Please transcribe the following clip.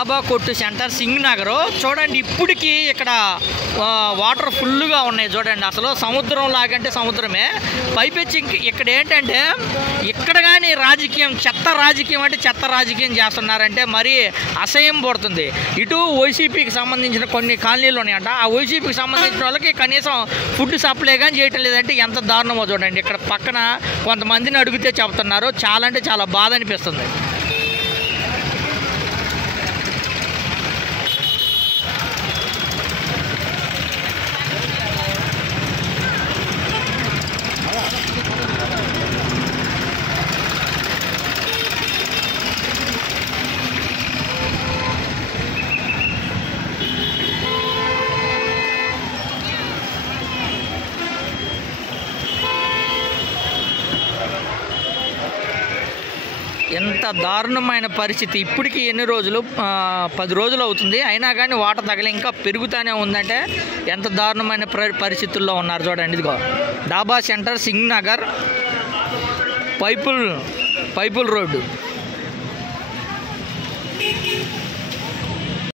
డాబా కొట్టు సెంటర్ సింగ్ నగర్ చూడండి. ఇప్పటికీ ఇక్కడ వాటర్ ఫుల్గా ఉన్నాయి చూడండి. అసలు సముద్రం లాగంటే సముద్రమే. పైపెచ్చి ఇక్కడ ఏంటంటే ఇక్కడ కానీ రాజకీయం చెత్త రాజకీయం అంటే చెత్త రాజకీయం చేస్తున్నారంటే మరీ అసహ్యం పడుతుంది. ఇటు వైసీపీకి సంబంధించిన కొన్ని కాలనీలు ఉన్నాయంట. ఆ వైసీపీకి సంబంధించిన వాళ్ళకి కనీసం ఫుడ్ సప్లై కానీ చేయటం లేదంటే ఎంత దారుణమో చూడండి. ఇక్కడ పక్కన కొంతమందిని అడిగితే చెప్తున్నారు. చాలా అంటే చాలా బాధ అనిపిస్తుంది. ఎంత దారుణమైన పరిస్థితి. ఇప్పటికీ ఎన్ని రోజులు 10 రోజులు అవుతుంది. అయినా కానీ వాటర్ తగలి ఇంకా పెరుగుతూనే ఉందంటే ఎంత దారుణమైన పరిస్థితుల్లో ఉన్నారు చూడండి. ఇదిగో డాబా సెంటర్ సింగ్ నగర్ పైపుల్ రోడ్డు.